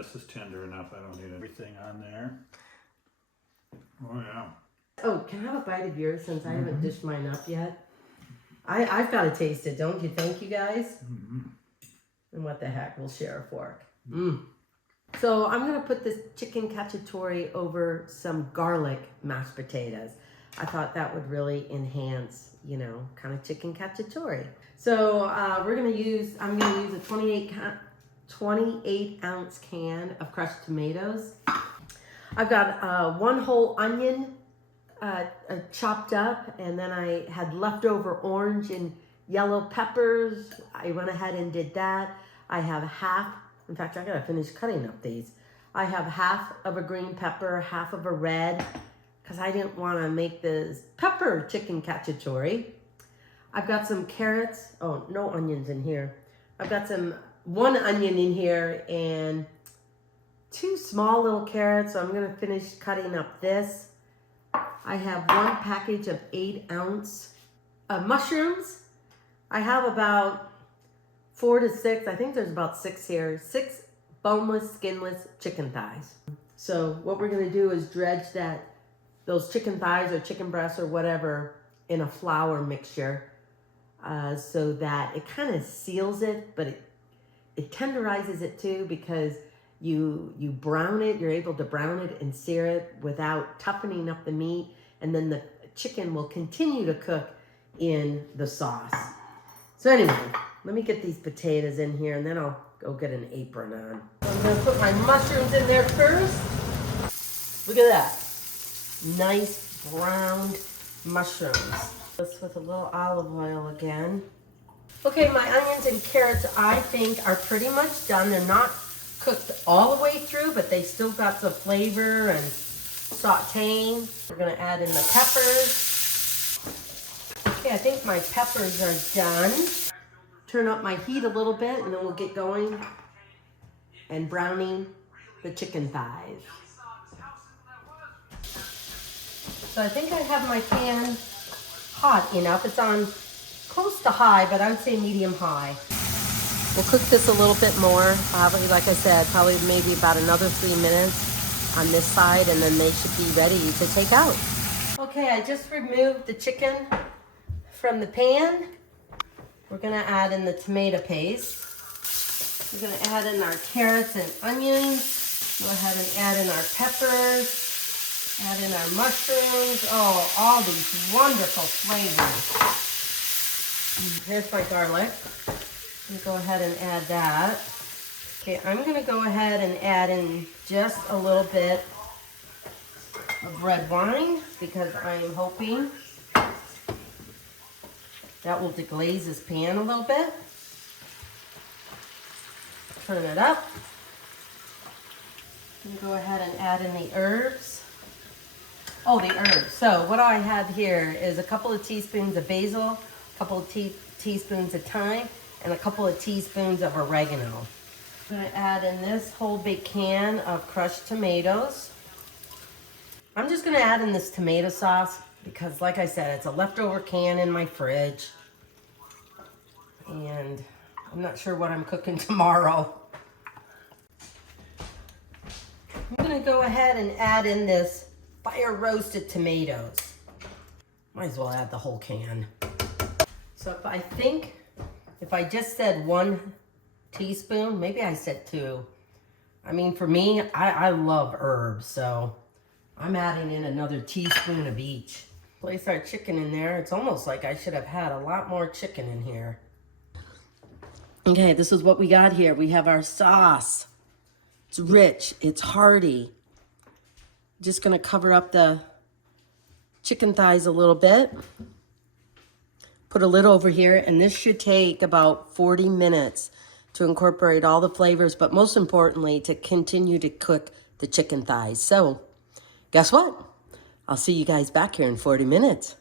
this is tender enough. I don't need everything on there. Oh yeah. Oh, can I have a bite of yours since I haven't dished mine up yet? I've got to taste it, don't you think, you guys? And what the heck, we'll share a fork. So I'm going to put this chicken cacciatore over some garlic mashed potatoes. I thought that would really enhance, you know, kind of chicken cacciatore. So I'm going to use a 28 ounce can of crushed tomatoes. I've got one whole onion chopped up, and then I had leftover orange and yellow peppers. I went ahead and did that. I have half, in fact, I gotta finish cutting up these. I have half of a green pepper, half of a red, because I didn't want to make this pepper chicken cacciatore. I've got some carrots. Oh, no onions in here. I've got one onion in here and 2 small little carrots. So I'm gonna finish cutting up this. I have 1 package of 8 ounce mushrooms. I have about 4 to 6, I think there's about 6 here, 6 boneless, skinless chicken thighs. So what we're gonna do is dredge those chicken thighs or chicken breasts or whatever in a flour mixture so that it kind of seals it, but it tenderizes it too, because you brown it, you're able to brown it and sear it without toughening up the meat, and then the chicken will continue to cook in the sauce. So anyway, let me get these potatoes in here and then I'll go get an apron on. I'm gonna put my mushrooms in there first. Look at that. Nice browned mushrooms. This with a little olive oil again. Okay, my onions and carrots I think are pretty much done. They're not cooked all the way through, but they still got some flavor and sauteing. We're gonna add in the peppers. Okay, I think my peppers are done. Turn up my heat a little bit and then we'll get going and browning the chicken thighs. So I think I have my pan hot enough. It's on close to high, but I would say medium high. We'll cook this a little bit more, probably, like I said, probably maybe about another 3 minutes on this side, and then they should be ready to take out. Okay, I just removed the chicken from the pan. We're gonna add in the tomato paste. We're gonna add in our carrots and onions. Go ahead and add in our peppers. Add in our mushrooms. Oh, all these wonderful flavors. Here's my garlic. I'm gonna go ahead and add that. Okay, I'm gonna go ahead and add in just a little bit of red wine because I'm hoping that will deglaze this pan a little bit. Turn it up. And go ahead and add in the herbs. Oh, the herbs. So what I have here is a couple of teaspoons of basil, a couple of teaspoons of thyme, and a couple of teaspoons of oregano. I'm gonna add in this whole big can of crushed tomatoes. I'm just gonna add in this tomato sauce because, like I said, it's a leftover can in my fridge. And I'm not sure what I'm cooking tomorrow. I'm gonna go ahead and add in this fire roasted tomatoes. Might as well add the whole can. So if I just said 1 teaspoon, maybe I said 2. I mean, for me, I love herbs, so I'm adding in another teaspoon of each. Place our chicken in there. It's almost like I should have had a lot more chicken in here. Okay, this is what we got here. We have our sauce. It's rich, it's hearty. Just gonna cover up the chicken thighs a little bit. Put a lid over here, and this should take about 40 minutes to incorporate all the flavors, but most importantly, to continue to cook the chicken thighs. So, guess what? I'll see you guys back here in 40 minutes.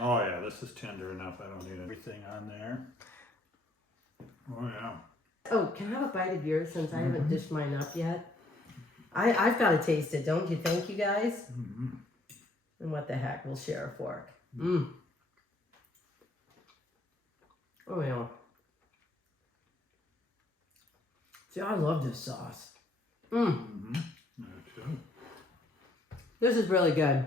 Oh yeah, this is tender enough. I don't need everything on there. Oh yeah. Oh, can I have a bite of yours since I haven't dished mine up yet? I've got to taste it, don't you think, you guys? And what the heck, we'll share a fork. Oh yeah. See, I love this sauce. Mm-hmm. That too. This is really good.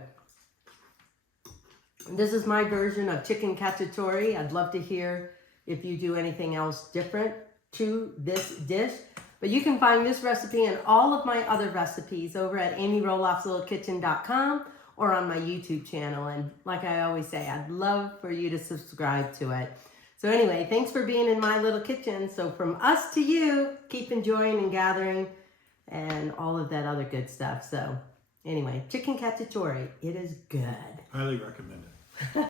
This is my version of Chicken Cacciatore. I'd love to hear if you do anything else different to this dish. But you can find this recipe and all of my other recipes over at amyroloffslittlekitchen.com or on my YouTube channel. And like I always say, I'd love for you to subscribe to it. So anyway, thanks for being in my little kitchen. So from us to you, keep enjoying and gathering and all of that other good stuff. So anyway, Chicken Cacciatore, it is good. Highly recommend it.